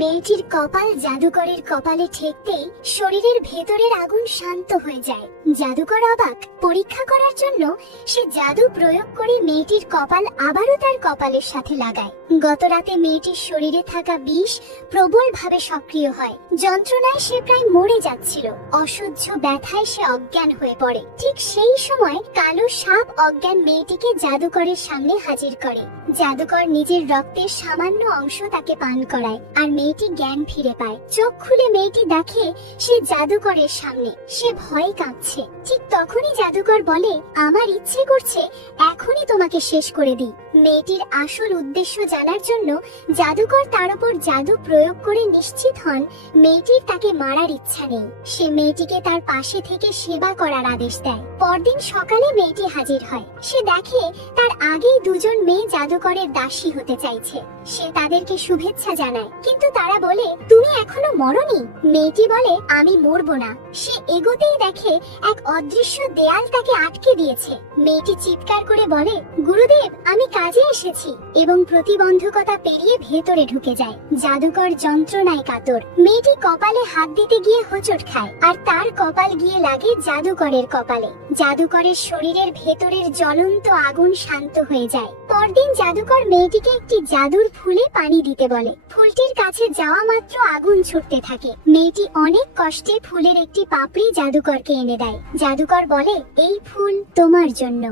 মেয়েটির কপাল জাদুকরের কপালে ঠেকতেই শরীরের ভেতরের আগুন শান্ত হয়ে যায়। জাদুকর অবাক। পরীক্ষা করার জন্য সে জাদু প্রয়োগ করে মেয়েটির কপাল আবারও তার কপালের সাথে লাগায়। গত রাতে মেয়েটির শরীরে থাকা বিষ প্রবলভাবে সক্রিয় হয়। যন্ত্রণায় সে প্রায় মরে যাচ্ছিল। অসহ্য ব্যথায় সে অজ্ঞান হয়ে পড়ে। ঠিক সেই সময় কালো সাপ অজ্ঞান মেয়েটিকে জাদুকরের সামনে হাজির করে। জাদুকর নিজের রক্তের সামান্য অংশ তাকে পান করায় আর মেয়েটি জ্ঞান ফিরে পায়। চোখ খুলে মেয়েটি দেখে সে জাদুকরের সামনে। সে ভয়ে কাঁপছে। ঠিক তখনই জাদুকর বলে, আমার ইচ্ছে করছে এখনই তোমাকে শেষ করে দিই। মেয়েটির আসল উদ্দেশ্য জানার জন্য জাদুকর তার উপর জাদু প্রয়োগ করে নিশ্চিত হন মেয়েটির তাকে মারার ইচ্ছা নেই। সে মেয়েটিকে তার পাশে থেকে সেবা করার আদেশ দেয়। পরদিন সকালে মেয়েটি হাজির হয়। সে দেখে তার আগেই দুজন মেয়ে জাদুকরের দাসী হতে চাইছে। সে তাদেরকে শুভেচ্ছা জানায়, কিন্তু তারা বলে, তুমি এখনো মরনি। মেয়েটি বলে, আমি মরবো না। সে এগোতেই দেখে এক অদৃশ্য দেয়াল তাকে আটকে দিয়েছে। মেয়েটি চিৎকার করে বলে, গুরুদেব, আমি কাজে এসেছি, এবং প্রতিবন্ধকতা পেরিয়ে ভেতরে ঢুকে যায়। জাদুকর যন্ত্রণায় কাতর। মেয়েটি কপালে হাত দিতে গিয়ে হোঁচট খায়, আর তার কপাল গিয়ে লাগে জাদুকরের কপালে। জাদুকরের শরীরের ভেতরের জ্বলন্ত আগুন শান্ত হয়ে যায়। পরদিন জাদুকর মেয়েটিকে একটি জাদুর ফুলে পানি দিতে বলে। ফুলটির কাছে যাওয়া মাত্র আগুন ছুটতে থাকে। মেয়েটি অনেক কষ্টে ফুলের একটি পাপড়ি জাদুকরকে এনে দেয়। জাদুকর বলে, এই ফুল তোমার জন্য।